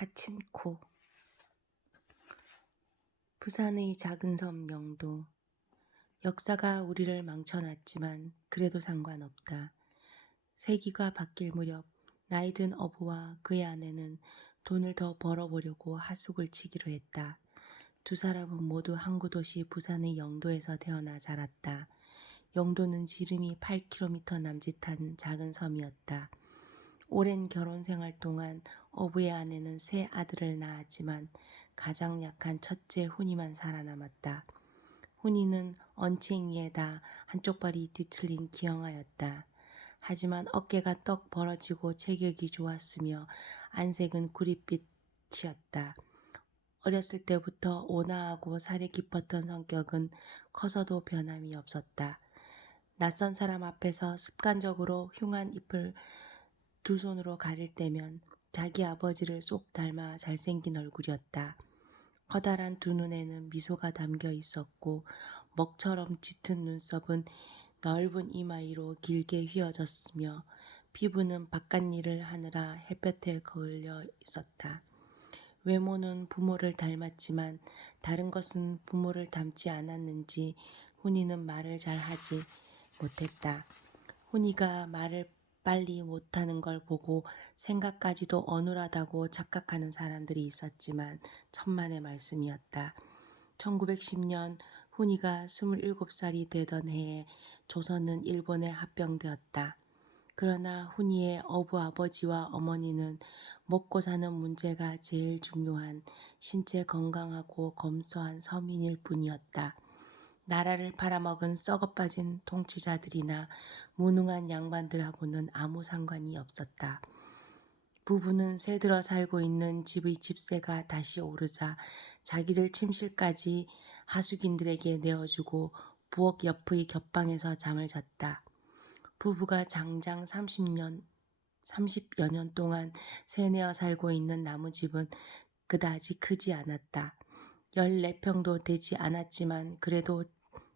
파친코. 부산의 작은 섬 영도. 역사가 우리를 망쳐놨지만 그래도 상관없다. 세기가 바뀔 무렵 나이든 어부와 그의 아내는 돈을 더 벌어보려고 하숙을 치기로 했다. 두 사람은 모두 항구 도시 부산의 영도에서 태어나 자랐다. 영도는 지름이 8km 남짓한 작은 섬이었다. 오랜 결혼 생활 동안 어부의 아내는 세 아들을 낳았지만 가장 약한 첫째 훈이만 살아남았다. 훈이는 언챙이에다 한쪽 발이 뒤틀린 기형아였다. 하지만 어깨가 떡 벌어지고 체격이 좋았으며 안색은 구릿빛이었다. 어렸을 때부터 온화하고 살이 깊었던 성격은 커서도 변함이 없었다. 낯선 사람 앞에서 습관적으로 흉한 잎을 두 손으로 가릴 때면 자기 아버지를 쏙 닮아 잘생긴 얼굴이었다. 커다란 두 눈에는 미소가 담겨 있었고 먹처럼 짙은 눈썹은 넓은 이마위로 길게 휘어졌으며 피부는 바깥일을 하느라 햇볕에 걸려 있었다. 외모는 부모를 닮았지만 다른 것은 부모를 닮지 않았는지 훈이는 말을 잘 하지 못했다. 훈이가 말을 빨리 못하는 걸 보고 생각까지도 어눌하다고 착각하는 사람들이 있었지만 천만의 말씀이었다. 1910년 훈이가 27살이 되던 해에 조선은 일본에 합병되었다. 그러나 훈이의 어부 아버지와 어머니는 먹고 사는 문제가 제일 중요한 신체 건강하고 검소한 서민일 뿐이었다. 나라를 팔아먹은 썩어빠진 통치자들이나 무능한 양반들하고는 아무 상관이 없었다. 부부는 새들어 살고 있는 집의 집세가 다시 오르자 자기들 침실까지 하숙인들에게 내어주고 부엌 옆의 겹방에서 잠을 잤다. 부부가 장장 30여 년 동안 새내어 살고 있는 나무집은 그다지 크지 않았다. 14평도 되지 않았지만 그래도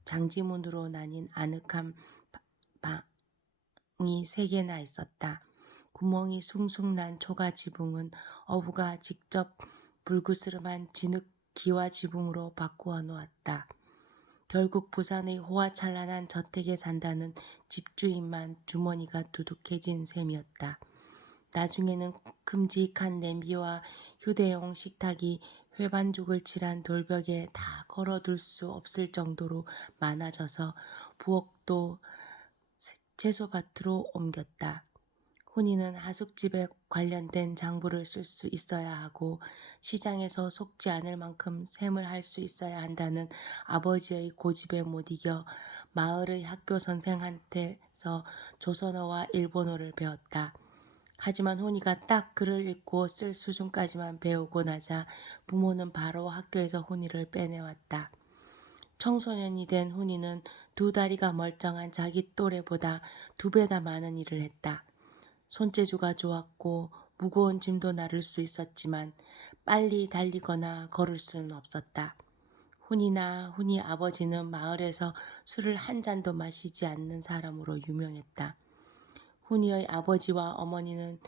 장지문으로 나뉜 아늑한 방이 3개나 있었다. 구멍이 숭숭 난 초가 지붕은 어부가 직접 불그스름한 진흙 기와 지붕으로 바꾸어 놓았다. 결국 부산의 호화찬란한 저택에 산다는 집주인만 주머니가 두둑해진 셈이었다. 나중에는 큼직한 냄비와 휴대용 식탁이 회반죽을 칠한 돌벽에 다 걸어둘 수 없을 정도로 많아져서 부엌도 채소밭으로 옮겼다. 훈이는 하숙집에 관련된 장부를 쓸 수 있어야 하고 시장에서 속지 않을 만큼 셈을 할 수 있어야 한다는 아버지의 고집에 못 이겨 마을의 학교 선생한테서 조선어와 일본어를 배웠다. 하지만 훈이가 딱 글을 읽고 쓸 수준까지만 배우고 나자 부모는 바로 학교에서 훈이를 빼내왔다. 청소년이 된 훈이는 두 다리가 멀쩡한 자기 또래보다 2배나 많은 일을 했다. 손재주가 좋았고 무거운 짐도 나를 수 있었지만 빨리 달리거나 걸을 수는 없었다. 훈이나 훈이 아버지는 마을에서 술을 한 잔도 마시지 않는 사람으로 유명했다. 훈이의 아버지와 어머니는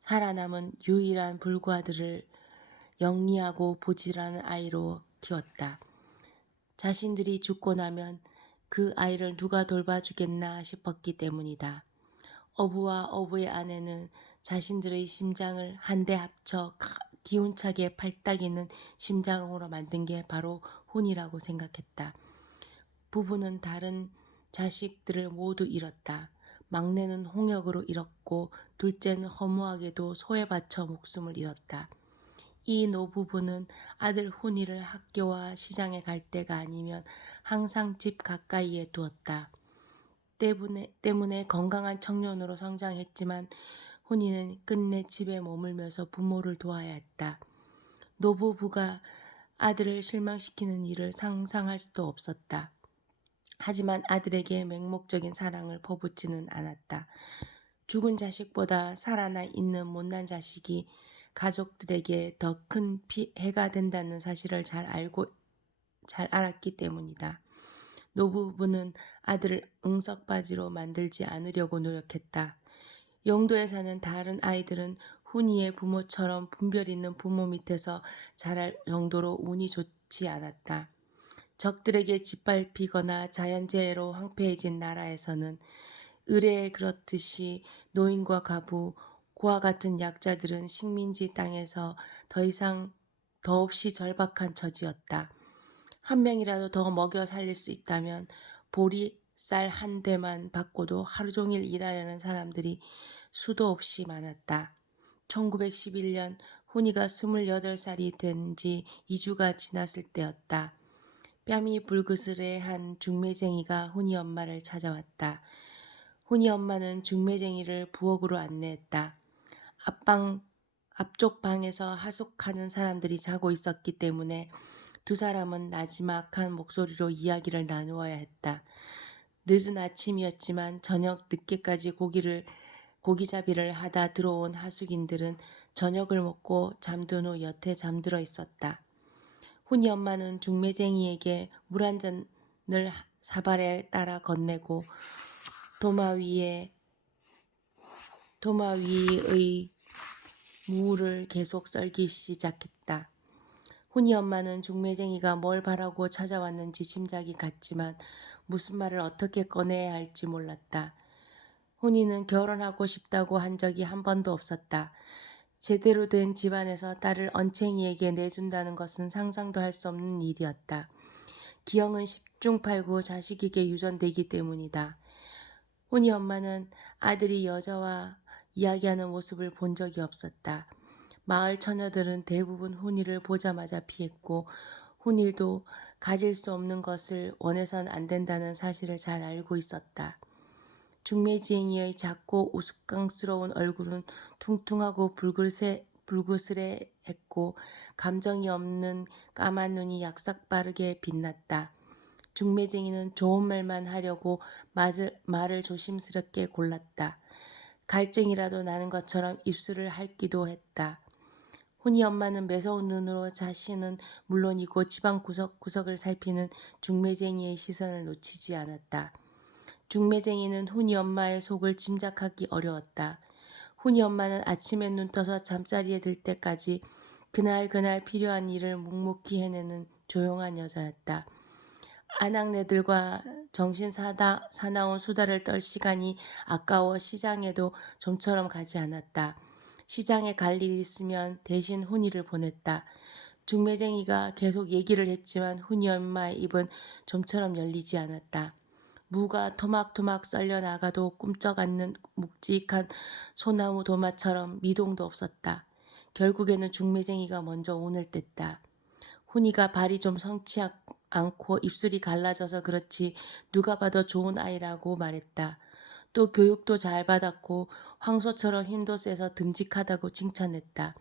살아남은 유일한 불구아들을 영리하고 부지런한 아이로 키웠다. 자신들이 죽고 나면 그 아이를 누가 돌봐주겠나 싶었기 때문이다. 어부와 어부의 아내는 자신들의 심장을 한데 합쳐 기운차게 팔딱이는 심장으로 만든 게 바로 훈이라고 생각했다. 부부는 다른 자식들을 모두 잃었다. 막내는 홍역으로 잃었고 둘째는 허무하게도 소에 바쳐 목숨을 잃었다. 이 노부부는 아들 훈이를 학교와 시장에 갈 때가 아니면 항상 집 가까이에 두었다. 때문에 건강한 청년으로 성장했지만 훈이는 끝내 집에 머물면서 부모를 도와야 했다. 노부부가 아들을 실망시키는 일을 상상할 수도 없었다. 하지만 아들에게 맹목적인 사랑을 퍼붓지는 않았다. 죽은 자식보다 살아나 있는 못난 자식이 가족들에게 더 큰 해가 된다는 사실을 잘 알았기 때문이다. 노부부는 아들을 응석바지로 만들지 않으려고 노력했다. 영도에 사는 다른 아이들은 훈이의 부모처럼 분별 있는 부모 밑에서 자랄 정도로 운이 좋지 않았다. 적들에게 짓밟히거나 자연재해로 황폐해진 나라에서는 의뢰에 그렇듯이 노인과 과부, 고아 같은 약자들은 식민지 땅에서 더 이상 더없이 절박한 처지였다. 한 명이라도 더 먹여 살릴 수 있다면 보리쌀 한 대만 받고도 하루 종일 일하려는 사람들이 수도 없이 많았다. 1911년 훈이가 28살이 된 지 2주가 지났을 때였다. 뺨이 불그스레한 중매쟁이가 훈이 엄마를 찾아왔다. 훈이 엄마는 중매쟁이를 부엌으로 안내했다. 앞쪽 방에서 하숙하는 사람들이 자고 있었기 때문에 두 사람은 나지막한 목소리로 이야기를 나누어야 했다. 늦은 아침이었지만 저녁 늦게까지 고기잡이를 하다 들어온 하숙인들은 저녁을 먹고 잠든 후 여태 잠들어 있었다. 훈이 엄마는 중매쟁이에게 물 한 잔을 사발에 따라 건네고 도마 위의 무를 계속 썰기 시작했다. 훈이 엄마는 중매쟁이가 뭘 바라고 찾아왔는지 짐작이 갔지만 무슨 말을 어떻게 꺼내야 할지 몰랐다. 훈이는 결혼하고 싶다고 한 적이 한 번도 없었다. 제대로 된 집안에서 딸을 언챙이에게 내준다는 것은 상상도 할 수 없는 일이었다. 기형은 10중 8구 자식에게 유전되기 때문이다. 훈이 엄마는 아들이 여자와 이야기하는 모습을 본 적이 없었다. 마을 처녀들은 대부분 훈이를 보자마자 피했고 훈이도 가질 수 없는 것을 원해선 안 된다는 사실을 잘 알고 있었다. 중매쟁이의 작고 우스꽝스러운 얼굴은 퉁퉁하고 불그스레했고 감정이 없는 까만 눈이 약삭빠르게 빛났다. 중매쟁이는 좋은 말만 하려고 말을 조심스럽게 골랐다. 갈증이라도 나는 것처럼 입술을 핥기도 했다. 훈이 엄마는 매서운 눈으로 자신은 물론이고 집안 구석구석을 살피는 중매쟁이의 시선을 놓치지 않았다. 중매쟁이는 훈이 엄마의 속을 짐작하기 어려웠다. 훈이 엄마는 아침에 눈 떠서 잠자리에 들 때까지 그날 필요한 일을 묵묵히 해내는 조용한 여자였다. 아낙네들과 정신 사나운 수다를 떨 시간이 아까워 시장에도 좀처럼 가지 않았다. 시장에 갈 일이 있으면 대신 훈이를 보냈다. 중매쟁이가 계속 얘기를 했지만 훈이 엄마의 입은 좀처럼 열리지 않았다. 무가 토막토막 썰려 나가도 꿈쩍 않는 묵직한 소나무 도마처럼 미동도 없었다. 결국에는 중매쟁이가 먼저 운을 뗐다. 훈이가 발이 좀 성치 않고 입술이 갈라져서 그렇지 누가 봐도 좋은 아이라고 말했다. 또 교육도 잘 받았고 황소처럼 힘도 세서 듬직하다고 칭찬했다.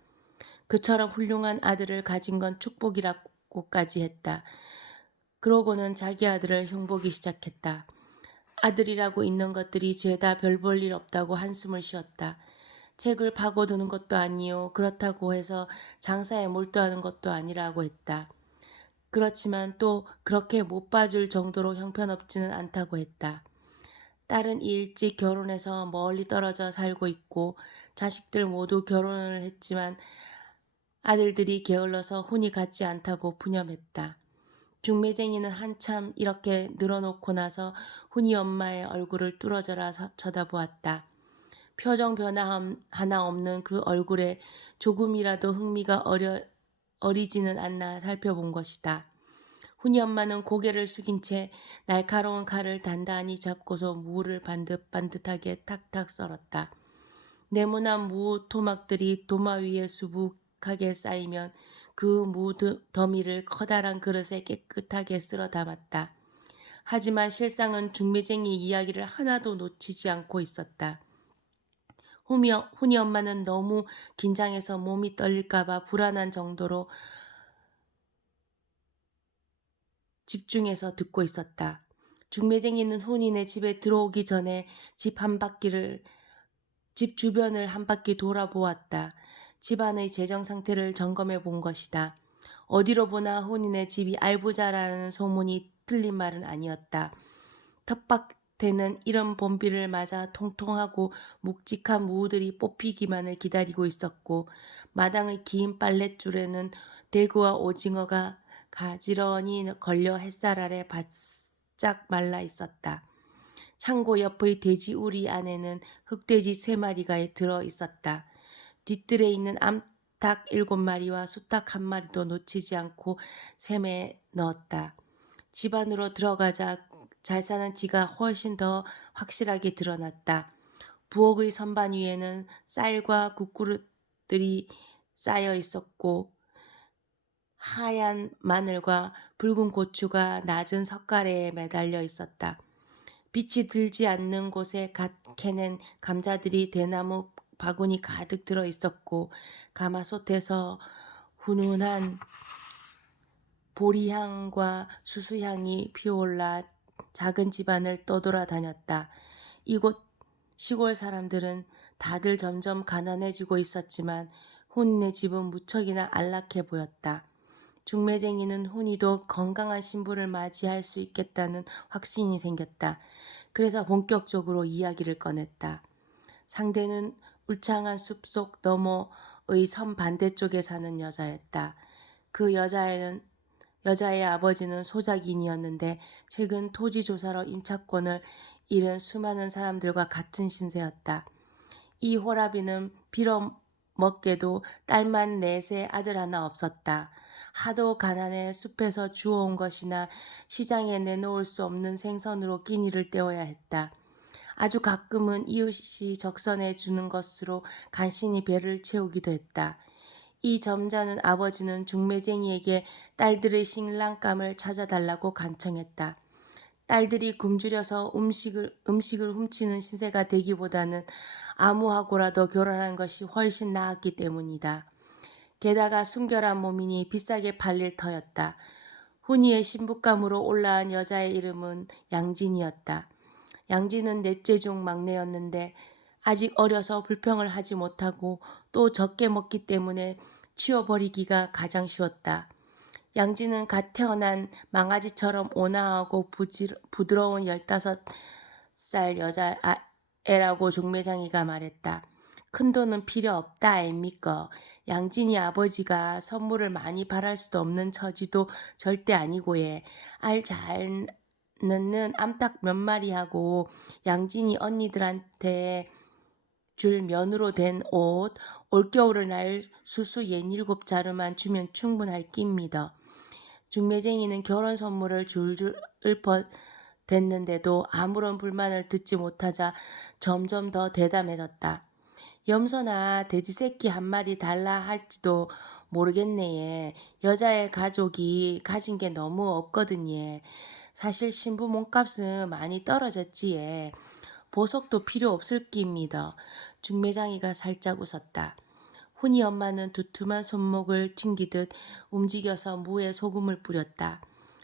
그처럼 훌륭한 아들을 가진 건 축복이라고까지 했다. 그러고는 자기 아들을 흉보기 시작했다. 아들이라고 있는 것들이 죄다 별 볼 일 없다고 한숨을 쉬었다. 책을 파고드는 것도 아니요. 그렇다고 해서 장사에 몰두하는 것도 아니라고 했다. 그렇지만 또 그렇게 못 봐줄 정도로 형편없지는 않다고 했다. 딸은 일찍 결혼해서 멀리 떨어져 살고 있고 자식들 모두 결혼을 했지만 아들들이 게을러서 혼이 같지 않다고 푸념했다. 중매쟁이는 한참 이렇게 늘어놓고 나서 훈이 엄마의 얼굴을 뚫어져라 쳐다보았다. 표정 변화 하나 없는 그 얼굴에 조금이라도 흥미가 어리지는 않나 살펴본 것이다. 훈이 엄마는 고개를 숙인 채 날카로운 칼을 단단히 잡고서 무를 반듯반듯하게 탁탁 썰었다. 네모난 무 토막들이 도마 위에 수북하게 쌓이면 그 무 더미를 커다란 그릇에 깨끗하게 쓸어 담았다. 하지만 실상은 중매쟁이 이야기를 하나도 놓치지 않고 있었다. 훈이 엄마는 너무 긴장해서 몸이 떨릴까봐 불안한 정도로 집중해서 듣고 있었다. 중매쟁이는 훈이네 집에 들어오기 전에 집 주변을 한 바퀴 돌아보았다. 집안의 재정 상태를 점검해 본 것이다. 어디로 보나 훈이네 집이 알부자라는 소문이 틀린 말은 아니었다. 겉에는 이런 봄비를 맞아 통통하고 묵직한 무들이 뽑히기만을 기다리고 있었고 마당의 긴 빨랫줄에는 대구와 오징어가 가지런히 걸려 햇살 아래 바짝 말라 있었다. 창고 옆의 돼지 우리 안에는 흑돼지 3마리가 들어 있었다. 뒤뜰에 있는 암탉 7마리와 수탉 1마리도 놓치지 않고 샘에 넣었다. 집 안으로 들어가자 잘 사는 지가 훨씬 더 확실하게 드러났다. 부엌의 선반 위에는 쌀과 국그릇들이 쌓여 있었고 하얀 마늘과 붉은 고추가 낮은 석가래에 매달려 있었다. 빛이 들지 않는 곳에 갓 캐낸 감자들이 대나무 바구니 가득 들어 있었고 가마솥에서 훈훈한 보리향과 수수향이 피어올라 작은 집안을 떠돌아다녔다. 이곳 시골 사람들은 다들 점점 가난해지고 있었지만 훈이네 집은 무척이나 안락해 보였다. 중매쟁이는 훈이도 건강한 신부를 맞이할 수 있겠다는 확신이 생겼다. 그래서 본격적으로 이야기를 꺼냈다. 상대는 울창한 숲속 너머의 섬 반대쪽에 사는 여자였다. 그 여자의 아버지는 소작인이었는데 최근 토지 조사로 임차권을 잃은 수많은 사람들과 같은 신세였다. 이 호라비는 빌어먹게도 딸만 넷에 아들 하나 없었다. 하도 가난해 숲에서 주워온 것이나 시장에 내놓을 수 없는 생선으로 끼니를 때워야 했다. 아주 가끔은 이웃이 적선해 주는 것으로 간신히 배를 채우기도 했다. 이 점잖은 아버지는 중매쟁이에게 딸들의 신랑감을 찾아달라고 간청했다. 딸들이 굶주려서 음식을 훔치는 신세가 되기보다는 아무하고라도 결혼한 것이 훨씬 나았기 때문이다. 게다가 순결한 몸이니 비싸게 팔릴 터였다. 훈이의 신부감으로 올라온 여자의 이름은 양진이었다. 양진은 넷째 중 막내였는데 아직 어려서 불평을 하지 못하고 또 적게 먹기 때문에 치워버리기가 가장 쉬웠다. 양진은 갓 태어난 망아지처럼 온화하고 부드러운 15살 여자애라고 중매장이가 말했다. 큰돈은 필요 없다 아닙니까? 양진이 아버지가 선물을 많이 바랄 수도 없는 처지도 절대 아니고 예. 알 잘 넣는 암탉 몇 마리하고 양진이 언니들한테 줄 면으로 된 옷, 올겨울을 날 수수 67자루만 주면 충분할 깁니다. 중매쟁이는 결혼 선물을 줄줄 읊어댔는데도 아무런 불만을 듣지 못하자 점점 더 대담해졌다. 염소나 돼지 새끼 1마리 달라 할지도 모르겠네. 예. 여자의 가족이 가진 게 너무 없거든. 예. 사실 신부 몸값은 많이 떨어졌지. 예. 보석도 필요 없을 깁니다. 중매장이가 살짝 웃었다. 훈이 엄마는 두툼한 손목을 튕기듯 움직여서 무에 소금을 뿌렸다.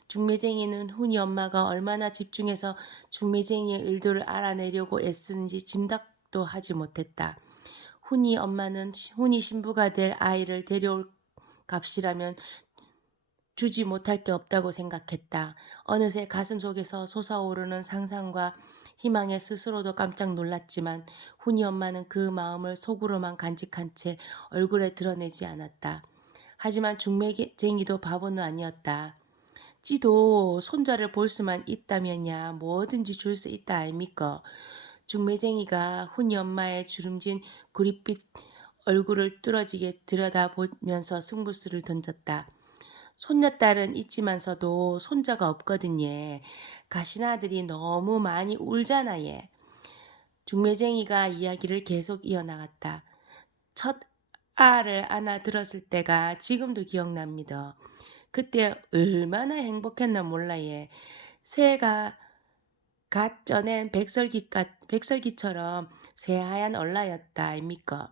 중매쟁이는 훈이 엄마가 얼마나 집중해서 중매쟁이의 의도를 알아내려고 애쓰는지 짐작도 하지 못했다. 훈이 엄마는 훈이 신부가 될 아이를 데려올 값이라면 주지 못할 게 없다고 생각했다. 어느새 가슴속에서 솟아오르는 상상과 희망에 스스로도 깜짝 놀랐지만 훈이 엄마는 그 마음을 속으로만 간직한 채 얼굴에 드러내지 않았다. 하지만 중매쟁이도 바보는 아니었다. 찌도 손자를 볼 수만 있다면야 뭐든지 줄 수 있다 아닙니까? 중매쟁이가 훈이 엄마의 주름진 구릿빛 얼굴을 뚫어지게 들여다보면서 승부수를 던졌다. 손녀딸은 있지만서도 손자가 없거든요. 가신 아들이 너무 많이 울잖아 예. 중매쟁이가 이야기를 계속 이어나갔다. 첫 알을 안아 들었을 때가 지금도 기억납니다. 그때 얼마나 행복했나 몰라 예. 새가 갓 쪄낸 백설기처럼 새하얀 얼라였다 아닙니까?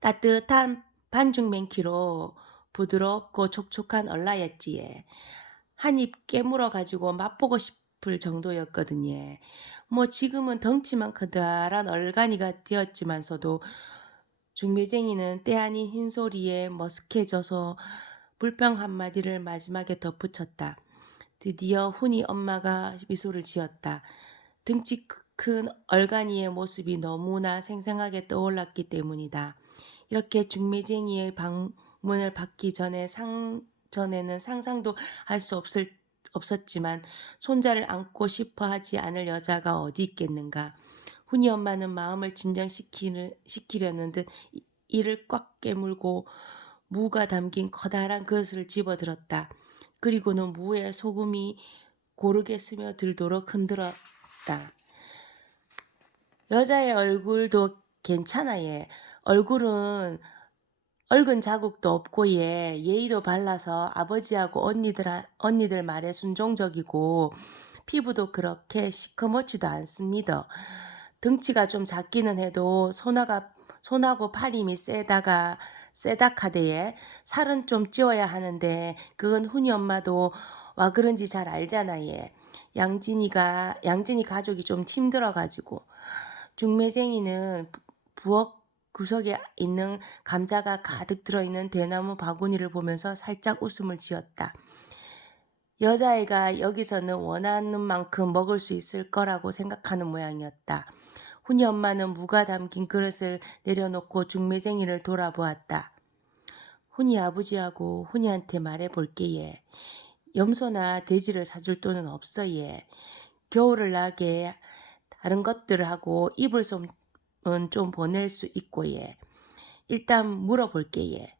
따뜻한 반죽 맨키로 부드럽고 촉촉한 얼라였지에. 한 입 깨물어 가지고 맛보고 싶을 정도였거든요. 뭐 지금은 덩치만 커다란 얼간이가 되었지만서도 중매쟁이는 때 아닌 흰소리에 머쓱해져서 불평 한마디를 마지막에 덧붙였다. 드디어 훈이 엄마가 미소를 지었다. 등치 큰 얼간이의 모습이 너무나 생생하게 떠올랐기 때문이다. 이렇게 중매쟁이의 방문을 받기 전에는 상상도 할 수 없었지만 손자를 안고 싶어 하지 않을 여자가 어디 있겠는가. 훈이 엄마는 마음을 시키려는 듯 이를 꽉 깨물고 무가 담긴 커다란 그릇을 집어들었다. 그리고는 무에 소금이 고르게 스며들도록 흔들었다. 여자의 얼굴도 괜찮아 얘. 얼굴은 얼근 자국도 없고 얘. 예의도 발라서 아버지하고 언니들 말에 순종적이고 피부도 그렇게 시커멓지도 않습니다. 등치가 좀 작기는 해도 손하고 팔 힘이 세다카대에 살은 좀 찌워야 하는데 그건 훈이 엄마도 와 그런지 잘 알잖아 얘. 양진이 가족이 좀 힘들어가지고. 중매쟁이는 부엌 구석에 있는 감자가 가득 들어있는 대나무 바구니를 보면서 살짝 웃음을 지었다. 여자애가 여기서는 원하는 만큼 먹을 수 있을 거라고 생각하는 모양이었다. 훈이 엄마는 무가 담긴 그릇을 내려놓고 중매쟁이를 돌아보았다. 훈이 아버지하고 훈이한테 말해볼게 얘. 염소나 돼지를 사줄 돈은 없어 얘. 겨울을 나게 다른 것들을 하고 이불 좀 보낼 수 있고 얘. 일단 물어볼게 얘.